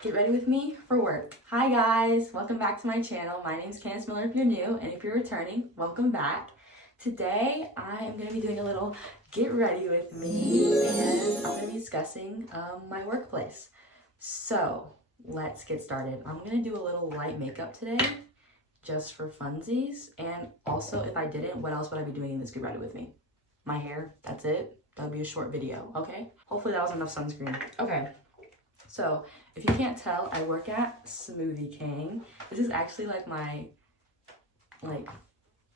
Get ready with me for work. Hi guys, welcome back to my channel. My name is Candace Miller if you're new, and if you're returning, welcome back. Today I am going to be doing a little get ready with me, and I'm going to be discussing my workplace. So let's get started. I'm going to do a little light makeup today just for funsies, and also if I didn't, what else would I be doing in this get ready with me? My hair, that's it. That'll be a short video, okay? Hopefully that was enough sunscreen. Okay. So, if you can't tell, I work at Smoothie King. This is actually like my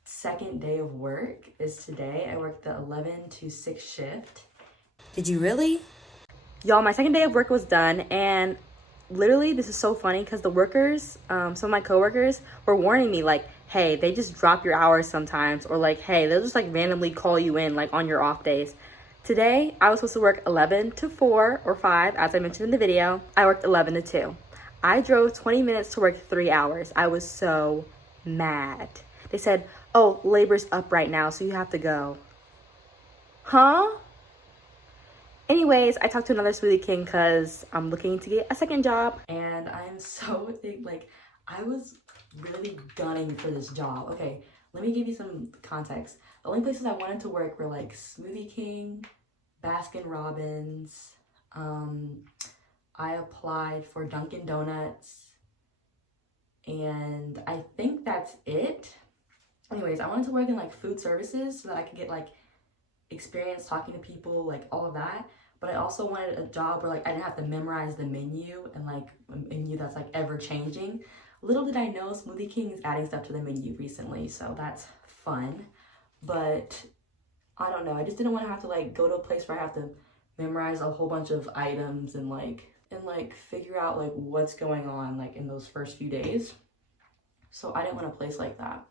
second day of work is today. I work the 11 to 6 shift. Did you really? Y'all, my second day of work was done, and literally this is so funny because the workers, some of my coworkers were warning me like, hey, they just drop your hours sometimes, or like, hey, they'll just like randomly call you in like on your off days. Today, I was supposed to work 11 to 4 or 5, as I mentioned in the video. I worked 11 to 2. I drove 20 minutes to work 3 hours. I was so mad. They said, oh, labor's up right now, so you have to go. Huh? Anyways, I talked to another Smoothie King because I'm looking to get a second job. And I'm so, I was really gunning for this job. Okay, let me give you some context. The only places I wanted to work were like Smoothie King, Baskin Robbins. I applied for Dunkin Donuts, and I think that's it. Anyways, I wanted to work in like food services so that I could get like experience talking to people, like all of that. But I also wanted a job where like I didn't have to memorize the menu, and like a menu that's like ever changing. Little did I know Smoothie King is adding stuff to the menu recently, so that's fun. But I don't know, I just didn't want to have to like go to a place where I have to memorize a whole bunch of items and figure out like what's going on like in those first few days. So I didn't want a place like that.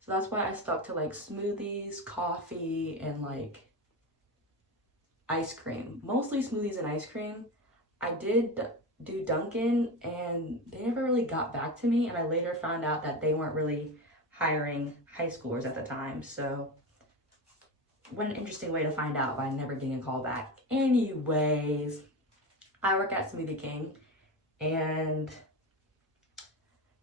So that's why I stuck to like smoothies, coffee, and like ice cream. Mostly smoothies and ice cream. I did do Dunkin', and they never really got back to me, and I later found out that they weren't really hiring high schoolers at the time. So what an interesting way to find out by never getting a call back. Anyways, I work at Smoothie King, and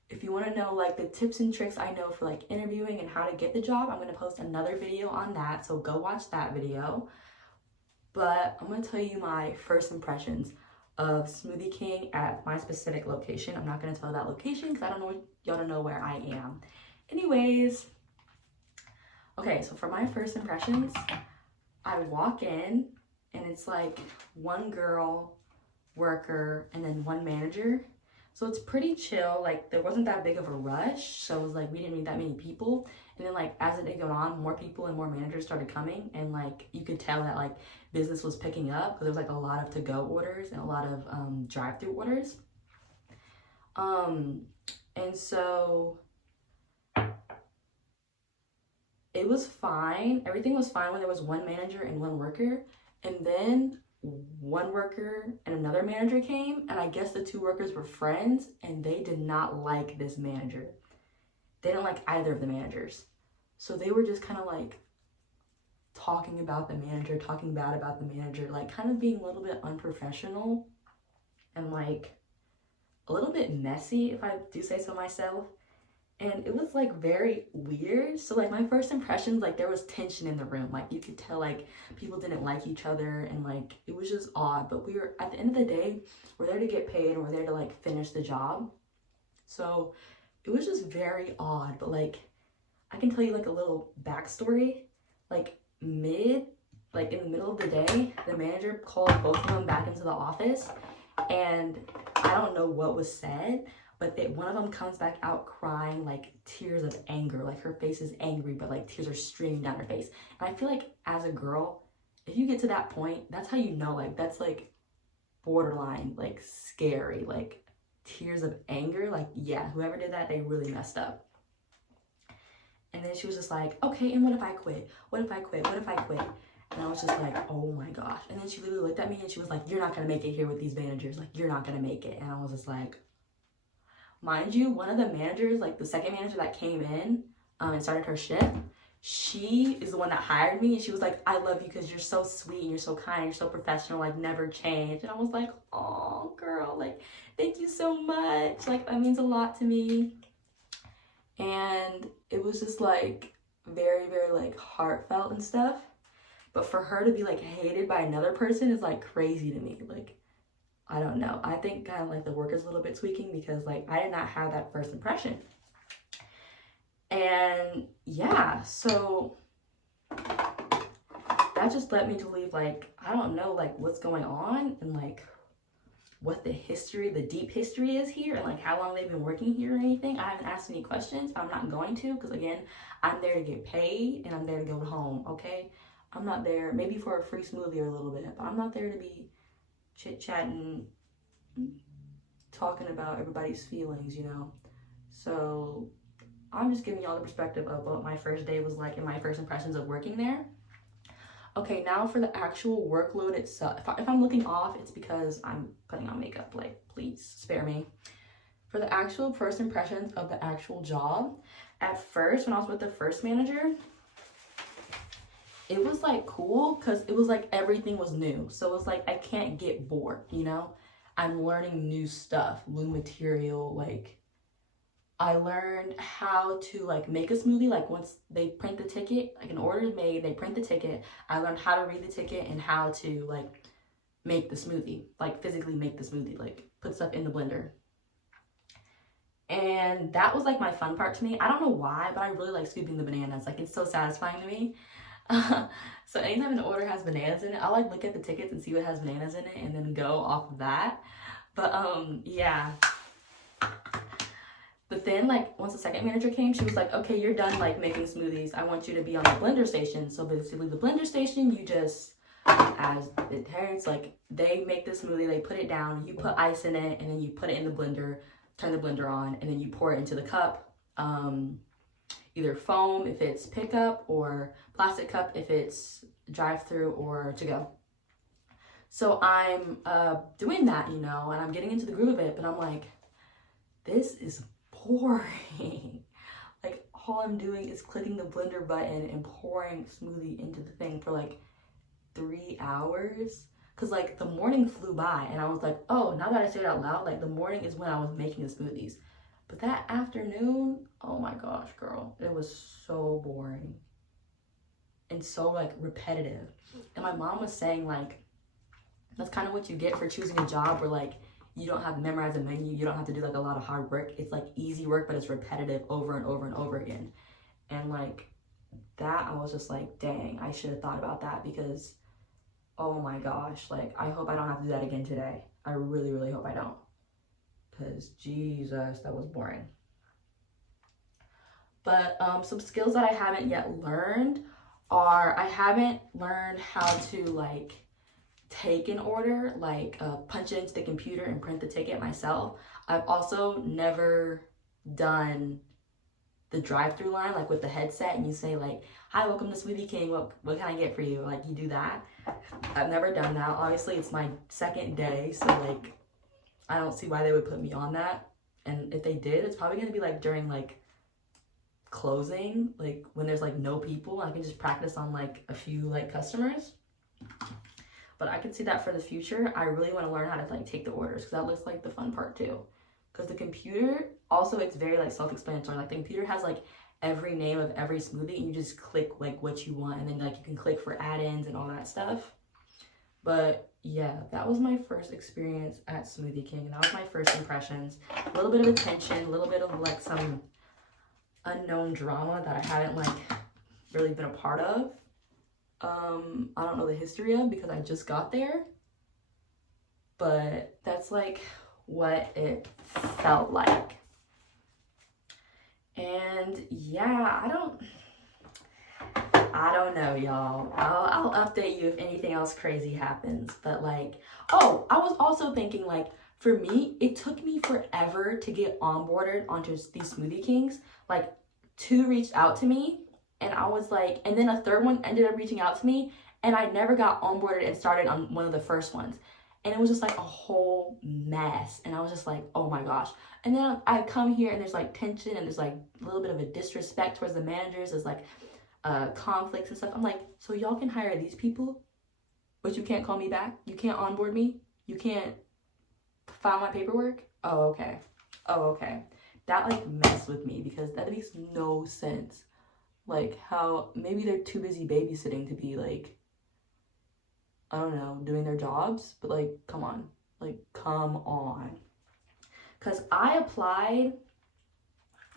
if you want to know like the tips and tricks I know for like interviewing and how to get the job, I'm going to post another video on that, so go watch that video. But I'm going to tell you my first impressions of Smoothie King at my specific location. I'm not going to tell that location because I don't want y'all to know where I am. Anyways, okay, so for my first impressions, I walk in and it's like one girl worker and then one manager. So it's pretty chill. Like there wasn't that big of a rush. So it was like we didn't need that many people. And then like as the day went on, more people and more managers started coming, and like you could tell that like business was picking up because there was like a lot of to-go orders and a lot of drive-through orders. And so it was fine. Everything was fine when there was one manager and one worker. And then one worker and another manager came, and I guess the two workers were friends, and they did not like this manager. They didn't like either of the managers. So they were just kind of like talking about the manager, talking bad about the manager, like kind of being a little bit unprofessional and like a little bit messy, if I do say so myself. And it was like very weird. So like my first impressions, like there was tension in the room. Like you could tell like people didn't like each other, and like it was just odd. But we were, at the end of the day, we're there to get paid and we're there to like finish the job. So it was just very odd. But like I can tell you like a little backstory. Like in the middle of the day, the manager called both of them back into the office, and I don't know what was said, but one of them comes back out crying, like tears of anger. Like her face is angry, but like tears are streaming down her face. And I feel like as a girl, if you get to that point, that's how you know, like that's like borderline, like scary, like tears of anger. Like, yeah, whoever did that, they really messed up. And then she was just like, okay, and what if I quit? What if I quit? What if I quit? And I was just like, oh my gosh. And then she literally looked at me and she was like, you're not gonna make it here with these managers. Like, you're not gonna make it. And I was just like, mind you, one of the managers, like the second manager that came in and started her shift, she is the one that hired me, and she was like, I love you because you're so sweet and you're so kind, you're so professional, like never change. And I was like, oh girl, like thank you so much, like that means a lot to me. And it was just like very, very like heartfelt and stuff. But for her to be like hated by another person is like crazy to me. Like, I don't know. I think kind of like the work is a little bit tweaking because like I did not have that first impression. And yeah, so that just led me to leave like, I don't know like what's going on and like what the history, the deep history is here, and like how long they've been working here or anything. I haven't asked any questions. I'm not going to, because again, I'm there to get paid and I'm there to go home, okay? I'm not there, maybe for a free smoothie or a little bit, but I'm not there to be chit-chatting, talking about everybody's feelings, you know? So I'm just giving y'all the perspective of what my first day was like and my first impressions of working there. Okay, now for the actual workload itself. If I'm looking off, it's because I'm putting on makeup. Like, please spare me. For the actual first impressions of the actual job, at first, when I was with the first manager, it was like cool because it was like everything was new. So it was like I can't get bored, you know? I'm learning new stuff, new material, like I learned how to like make a smoothie. Like once they print the ticket, like an order is made, they print the ticket. I learned how to read the ticket and how to like make the smoothie, like physically make the smoothie, like put stuff in the blender. And that was like my fun part to me. I don't know why, but I really like scooping the bananas. Like it's so satisfying to me. So anytime an order has bananas in it, I'll like look at the tickets and see what has bananas in it and then go off of that. But yeah. But then, like, once the second manager came, she was like, okay, you're done, like, making smoothies. I want you to be on the blender station. So basically, the blender station, you just, as it turns, like, they make the smoothie, they put it down, you put ice in it, and then you put it in the blender, turn the blender on, and then you pour it into the cup. Either foam if it's pickup, or plastic cup if it's drive-through or to go. So I'm doing that, you know, and I'm getting into the groove of it, but I'm like, this is boring. Like all I'm doing is clicking the blender button and pouring smoothie into the thing for like 3 hours. Cause like the morning flew by and I was like, oh, now that I say it out loud, like the morning is when I was making the smoothies. But that afternoon, oh my gosh, girl, it was so boring and so like repetitive. And my mom was saying like, that's kind of what you get for choosing a job where like you don't have to memorize a menu, you don't have to do like a lot of hard work. It's like easy work, but it's repetitive over and over and over again. And like that, I was just like, dang, I should have thought about that because, oh my gosh, like I hope I don't have to do that again today. I really, really hope I don't. Because Jesus, that was boring. But some skills that I haven't yet learned are, I haven't learned how to like take an order, like punch it into the computer and print the ticket myself. I've also never done the drive-through line, like with the headset and you say like, hi, welcome to Smoothie King, what can I get for you? Like you do that. I've never done that. Obviously it's my second day, so like I don't see why they would put me on that. And if they did, it's probably gonna be like during like closing, like when there's like no people, I can just practice on like a few like customers. But I can see that for the future. I really want to learn how to like take the orders because that looks like the fun part too. Because the computer, also it's very like self-explanatory. Like the computer has like every name of every smoothie and you just click like what you want and then like you can click for add-ins and all that stuff. But yeah, that was my first experience at Smoothie King. And that was my first impressions. A little bit of attention, a little bit of like some unknown drama that I haven't like really been a part of. I don't know the history of because I just got there, but that's like what it felt like. And yeah, I don't know, y'all. I'll update you if anything else crazy happens. But like, oh, I was also thinking like, for me, it took me forever to get onboarded onto these Smoothie Kings. Like 2 reached out to me and I was like, and then a third one ended up reaching out to me and I never got onboarded and started on one of the first ones. And it was just like a whole mess. And I was just like, oh my gosh. And then I come here and there's like tension and there's like a little bit of a disrespect towards the managers. It's like, conflicts and stuff. I'm like, so y'all can hire these people, but you can't call me back? You can't onboard me? You can't file my paperwork? Oh, okay. Oh, okay. That like messed with me because that makes no sense. Like how maybe they're too busy babysitting to be like, I don't know, doing their jobs, but like, come on. Like, come on. Because I applied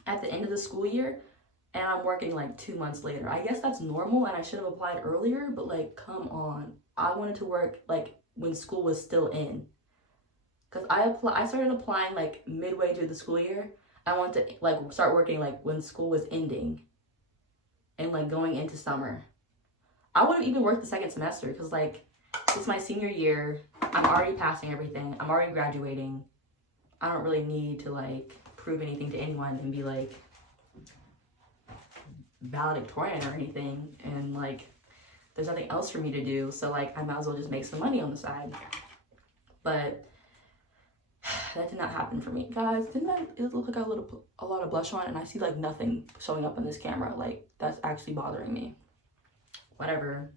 at the end of the school year and I'm working like 2 months later. I guess that's normal and I should have applied earlier, but like, come on. I wanted to work like when school was still in. Because I started applying like midway through the school year. I wanted to like start working like when school was ending and like going into summer. I would have even worked the second semester because like it's my senior year. I'm already passing everything. I'm already graduating. I don't really need to like prove anything to anyone and be like valedictorian or anything. And like there's nothing else for me to do. So like I might as well just make some money on the side. But that did not happen for me. Guys, it look like I put a lot of blush on and I see like nothing showing up on this camera. Like that's actually bothering me. Whatever.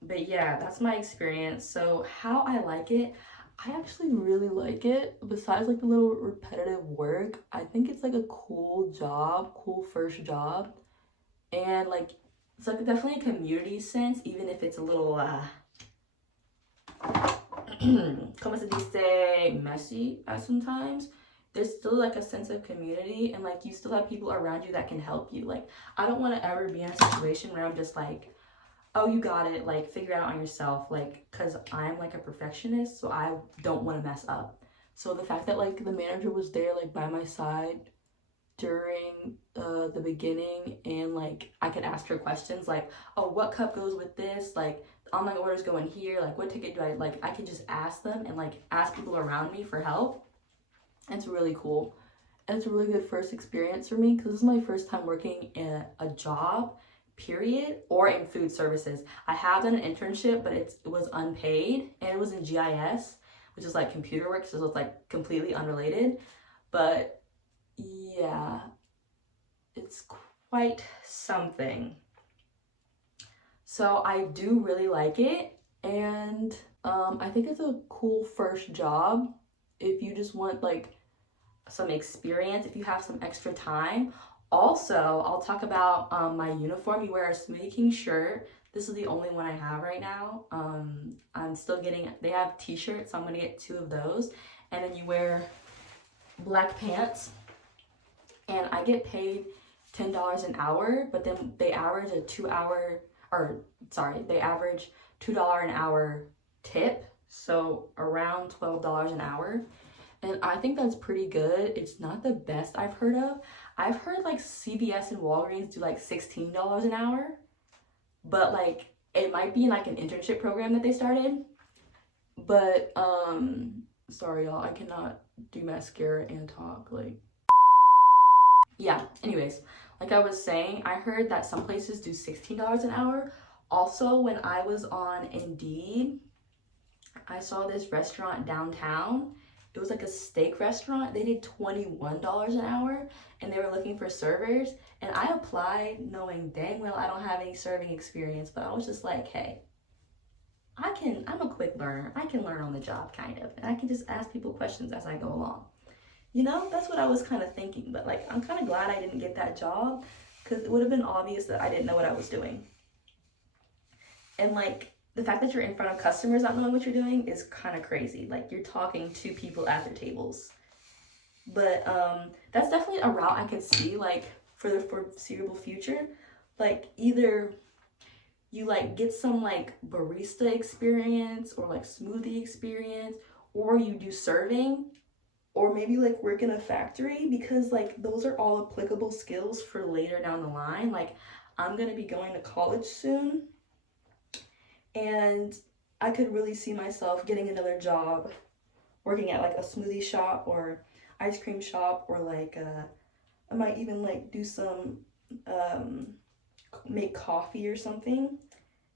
But yeah, that's my experience. So how I like it, I actually really like it. Besides like the little repetitive work, I think it's like a cool job, cool first job. And like, it's like definitely a community sense, even if it's a little, como se dice, messy at sometimes. There's still like a sense of community and like you still have people around you that can help you. Like, I don't want to ever be in a situation where I'm just like, oh, you got it, like figure it out on yourself, like, because I'm like a perfectionist, so I don't want to mess up. So the fact that like the manager was there like by my side during the beginning and like I could ask her questions like, oh, what cup goes with this, like online orders go in here, like what ticket do I, like I could just ask them and like ask people around me for help. It's really cool and it's a really good first experience for me because this is my first time working in a job period or in food services. I have done an internship, but it was unpaid and it was in GIS, which is like computer work, so it's like completely unrelated. But yeah, it's quite something. So I do really like it, and I think it's a cool first job if you just want like some experience, if you have some extra time. Also, I'll talk about my uniform. You wear a Smoothie King shirt. This is the only one I have right now. I'm still getting, they have t-shirts, so I'm gonna get 2 of those. And then you wear black pants. And I get paid $10 an hour, but then they average they average $2 an hour tip. So around $12 an hour. And I think that's pretty good. It's not the best I've heard of. I've heard like CVS and Walgreens do like $16 an hour, but like it might be like an internship program that they started. But sorry y'all, I cannot do mascara and talk, like. Yeah, anyways, like I was saying, I heard that some places do $16 an hour. Also, when I was on Indeed, I saw this restaurant downtown. It was like a steak restaurant. They did $21 an hour and they were looking for servers. And I applied knowing dang well I don't have any serving experience, but I was just like, hey, I'm a quick learner. I can learn on the job kind of. And I can just ask people questions as I go along. You know, that's what I was kind of thinking. But like, I'm kind of glad I didn't get that job because it would have been obvious that I didn't know what I was doing. And like, the fact that you're in front of customers not knowing what you're doing is kind of crazy. Like you're talking to people at their tables. But that's definitely a route I could see like for the foreseeable future. Like either you like get some like barista experience or like smoothie experience, or you do serving, or maybe like work in a factory, because like those are all applicable skills for later down the line. Like I'm gonna be going to college soon. And I could really see myself getting another job working at like a smoothie shop or ice cream shop, or like I might even like do some make coffee or something.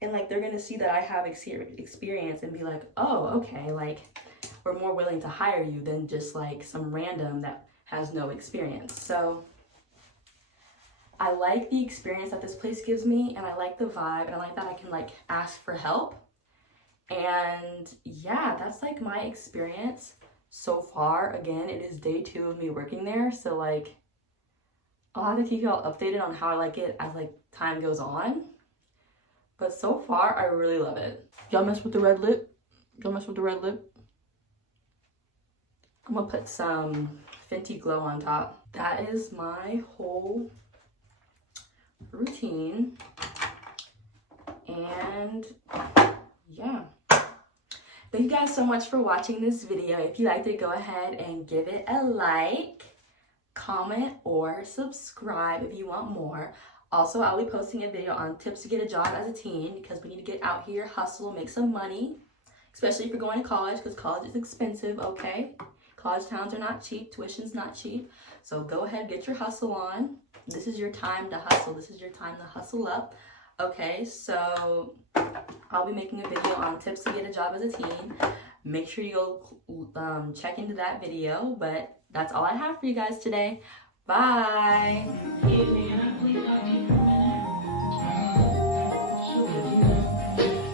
And like they're gonna see that I have experience and be like, oh, okay, like we're more willing to hire you than just like some random that has no experience. So I like the experience that this place gives me, and I like the vibe, and I like that I can like ask for help. And yeah, that's like my experience so far. Again, it is day 2 of me working there, so like I'll have to keep y'all updated on how I like it as like time goes on. But so far, I really love it. Y'all mess with the red lip? Y'all mess with the red lip? I'm gonna put some Fenty Glow on top. That is my whole routine. And yeah. Thank you guys so much for watching this video. If you liked it, go ahead and give it a like, comment, or subscribe if you want more. Also, I'll be posting a video on tips to get a job as a teen, because we need to get out here, hustle, make some money, especially if you're going to college, because college is expensive, okay? College towns are not cheap, tuition's not cheap. So go ahead, get your hustle on. This is your time to hustle. This is your time to hustle up. Okay, so I'll be making a video on tips to get a job as a teen. Make sure you go check into that video, but that's all I have for you guys today. Bye.